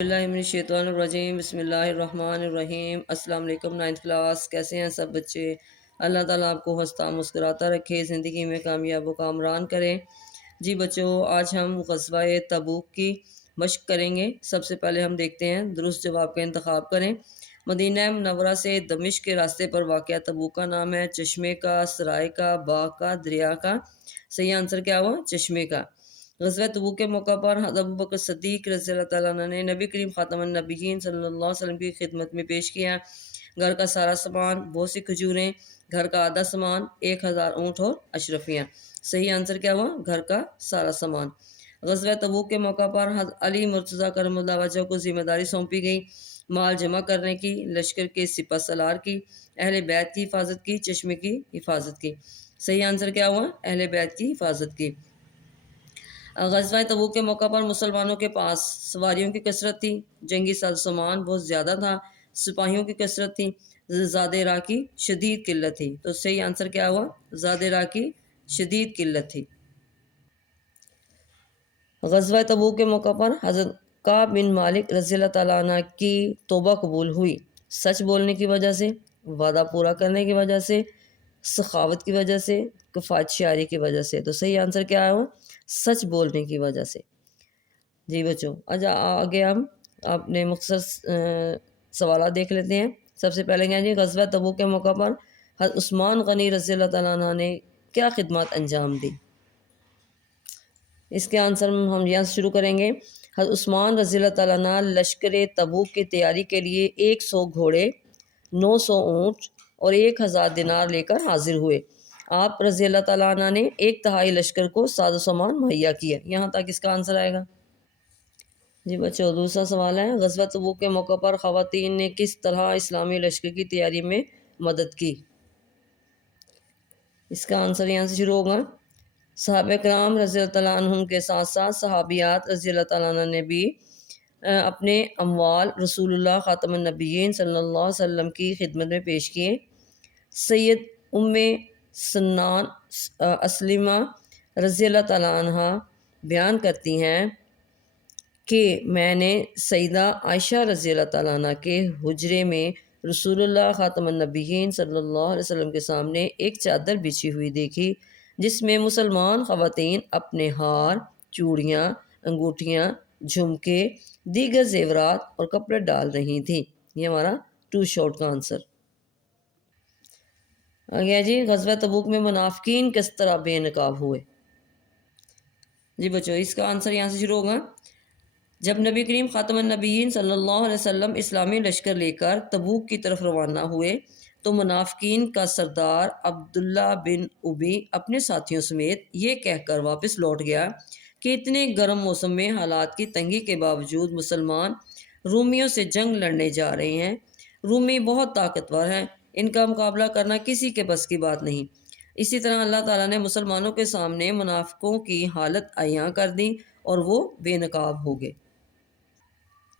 बिस्मिल्लाहिर्रहमानिर्रहीम बिस्मिल्लाहिर्रहमानिर्रहीम। अस्सलाम वालेकुम नाइन्थ क्लास, कैसे हैं सब बच्चे। अल्लाह ताला आपको हंसता मुस्कुराता रखे, ज़िंदगी में कामयाब व कामरान करें। जी बच्चों, आज हम ग़ज़वा तबूक की मश्क करेंगे। सबसे पहले हम देखते हैं, दुरुस्त जवाब का इंतखाब करें। मदीना मुनव्वरा से दमिश्क के रास्ते पर वाक़या तबूक का नाम है। चश्मे का, सराय का, बाग का, दरिया का। सही आंसर क्या हुआ? चश्मे का। ग़ज़वा तबूक के मौका पर हज़रत अबू बकर सिद्दीक़ रज़ियल्लाहु तआला अन्हु ने नबी करीम ख़ातमुन नबिय्यीन सल्लल्लाहु अलैहि वसल्लम की खिदमत में पेश किया घर का सारा सामान, बहुत सी खजूरें, घर का आधा सामान, 1000 ऊँट और अशरफियाँ। सही आंसर क्या हुआ? घर का सारा सामान। ग़ज़वा तबूक के मौका पर हज़रत अली मुर्तज़ा करमुल्लाहु वजह को ज़िम्मेदारी सौंपी गई माल जमा करने की, लश्कर के सिपह सलार की, अहले बैत की हिफाजत की, चश्मे की हिफाजत की। सही आंसर क्या हुआ? अहले बैत की हिफाजत की। ग़ज़वा तबूक के मौका पर मुसलमानों के पास सवारियों की कसरत थी, जंगी सामान बहुत ज़्यादा था, सिपाहियों की कसरत थी, ज़ादे राह की शदीद किल्लत थी। तो सही आंसर क्या हुआ? ज़ादे राह की शदीद किल्लत थी। ग़ज़वा तबूक के मौका पर हज़रत काब बिन मालिक रज़ियल्लाहु तआला अन्हु की तौबा कबूल हुई, सच बोलने की वजह से, वादा पूरा करने की वजह से, सखावत की वजह से, किफ़ायत शारी की वजह से। तो सही आंसर क्या है? सच बोलने की वजह से। जी बच्चों, आज आगे हम अपने मुख्तसर सवाल देख लेते हैं। सबसे पहले क्या जी, ग़ज़वा तबूक के मौका पर हज़रत उस्मान गनी रज़ियल्लाहु तआला अन्हु ने क्या खिदमत अंजाम दी? इसके आंसर हम यहाँ से शुरू करेंगे। हज़रत उस्मान रज़ियल्लाहु तआला अन्हु लश्कर तबूक की तैयारी के लिए 100 घोड़े, 900 ऊँट और 1000 दिनार लेकर हाजिर हुए। आप रज़ियल्लाहु तआला अन्हु ने 1/3 लश्कर को साजो सामान मुहैया किया। यहाँ तक इसका आंसर आएगा। जी बच्चों, दूसरा सवाल है, ग़ज़वा तबूक के मौके पर ख़वातीन ने किस तरह इस्लामी लश्कर की तैयारी में मदद की? इसका आंसर यहाँ से शुरू होगा। सहाबा किराम रज़ियल्लाहु तआला अन्हुम के साथ साथ सहाबियात रज़ियल्लाहु तआला अन्हा ने भी अपने अम्वाल रसूलुल्लाह ख़ातमुन नबिय्यीन सल्लल्लाहु अलैहि वसल्लम की खिदमत में पेश किए। सैयद उम्मे सन्नान अस्लिमा रज़ियल्लाहु तआला अन्हा बयान करती हैं कि मैंने सईदा आयशा रज़ियल्लाहु तआला अन्हा के हुजरे में रसूलुल्लाह ख़ातमुन नबिय्यीन सल्लल्लाहु अलैहि वसल्लम के सामने एक चादर बिछी हुई देखी, जिसमें मुसलमान ख़वातीन अपने हार, चूड़ियाँ, अंगूठियाँ, झुमके, दीगर ज़ेवरात और कपड़े डाल रही थीं। ये हमारा टू शॉर्ट का आंसर आ गया जी। ग़ज़वा तबूक में मुनाफ़िकीन किस तरह बेनकाब हुए? जी बच्चों, इसका आंसर यहाँ से शुरू होगा। जब नबी करीम ख़ातमुन नबिय्यीन सल्लल्लाहु अलैहि वसल्लम इस्लामी लश्कर लेकर तबूक की तरफ रवाना हुए तो मुनाफ़िकीन का सरदार अब्दुल्ला बिन उबी अपने साथियों समेत ये कहकर वापस लौट गया कि इतने गर्म मौसम में हालात की तंगी के बावजूद मुसलमान रूमियों से जंग लड़ने जा रहे हैं। रूमी बहुत ताकतवर हैं, इनका मुकाबला करना किसी के बस की बात नहीं। इसी तरह अल्लाह ताला ने मुसलमानों के सामने मुनाफ़िकों की हालत अयां कर दी और वो बेनकाब हो गए।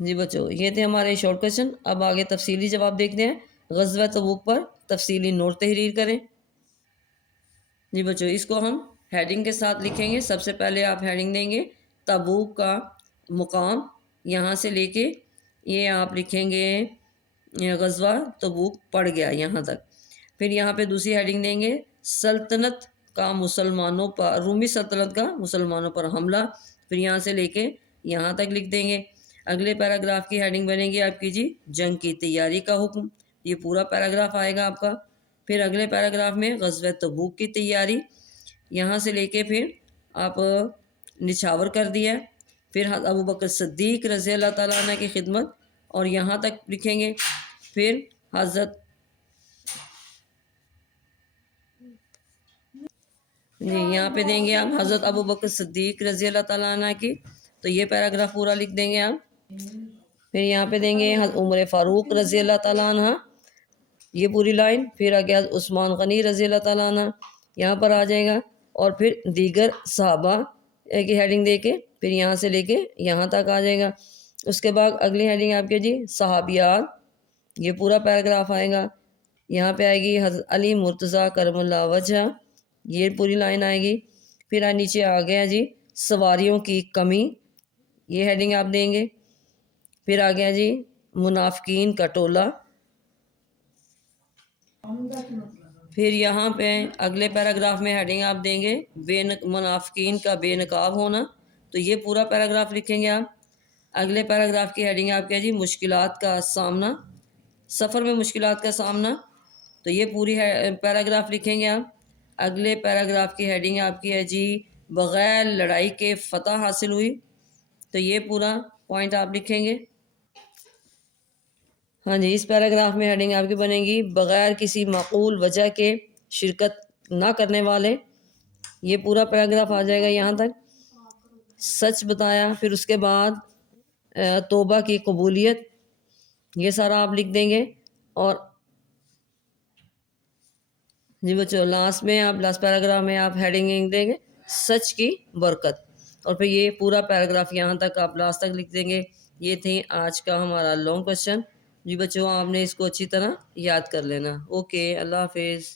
जी बच्चों, ये थे हमारे शॉर्ट क्वेश्चन। अब आगे तफसीली जवाब देखते हैं। ग़ज़वा तबूक पर तफसीली नोट तहरीर करें। जी बच्चों, इसको हम हेडिंग के साथ लिखेंगे। सबसे पहले आप हेडिंग देंगे तबूक का मुकाम, यहाँ से लेके ये आप लिखेंगे ग़ज़वा तबूक पड़ गया यहाँ तक। फिर यहाँ पे दूसरी हेडिंग देंगे सल्तनत का मुसलमानों पर, रूमी सल्तनत का मुसलमानों पर हमला। फिर यहाँ से लेके यहाँ तक लिख देंगे। अगले पैराग्राफ की हेडिंग बनेगी आपकी जी जंग की तैयारी का हुक्म। ये पूरा पैराग्राफ आएगा आपका। फिर अगले पैराग्राफ में ग़ज़वा तबूक की तैयारी, यहाँ से लेके फिर आप निछावर कर दिया। फिर अबू बकर सिद्दीक़ रज़ियल्लाहु तआला अन्हु की खिदमत और यहाँ तक लिखेंगे। फिर हज़रत जी यहाँ पे देंगे आप हज़रत अबू बकर सिद्दीक़ रज़ियल्लाहु तआला अन्हु की, तो ये पैराग्राफ पूरा लिख देंगे आप। फिर यहाँ पे देंगे उमर फ़ारूक रज़ियल्लाहु तआला अन्हा, ये पूरी लाइन। फिर आगे उस्मान गनी रज़ियल्लाहु तआला अन्हा यहाँ पर आ जाएगा। और फिर दीगर सहाबा की हेडिंग दे के फिर यहाँ से लेके यहाँ तक आ जाएगा। उसके बाद अगली हेडिंग आपके जी सहाबियात, ये पूरा पैराग्राफ आएगा। यहाँ पे आएगी हज़रत अली मुर्तज़ा करमुल्लाहु वजह, ये पूरी लाइन आएगी। फिर नीचे आ गया जी सवारियों की कमी, ये हेडिंग आप देंगे। پھر آ گیا جی منافقین کا ٹولہ. پھر یہاں پہ اگلے پیراگراف میں ہیڈنگ آپ دیں گے منافقین کا بے نقاب ہونا، تو یہ پورا پیراگراف لکھیں گے آپ. اگلے پیراگراف کی ہیڈنگ آپ کیا جی مشکلات کا سامنا، سفر میں مشکلات کا سامنا، تو یہ پوری پیراگراف لکھیں گے آپ. اگلے پیراگراف کی ہیڈنگ آپ کی ہے جی بغیر لڑائی کے فتح حاصل ہوئی، تو یہ پورا پوائنٹ آپ لکھیں گے. ہاں جی، اس پیراگراف میں ہیڈنگ آپ کی بنے گی بغیر کسی معقول وجہ کے شرکت نہ کرنے والے، یہ پورا پیراگراف آ جائے گا یہاں تک. سچ بتایا، پھر اس کے بعد توبہ کی قبولیت، یہ سارا آپ لکھ دیں گے. اور جی بچوں لاسٹ پیراگراف میں آپ ہیڈنگ دیں گے سچ کی برکت، اور پھر یہ پورا پیراگراف یہاں تک آپ لاسٹ تک لکھ دیں گے. یہ تھی آج کا ہمارا لانگ کوشچن. جی بچوں آپ نے اس کو اچھی طرح یاد کر لینا. اوکے، اللہ حافظ.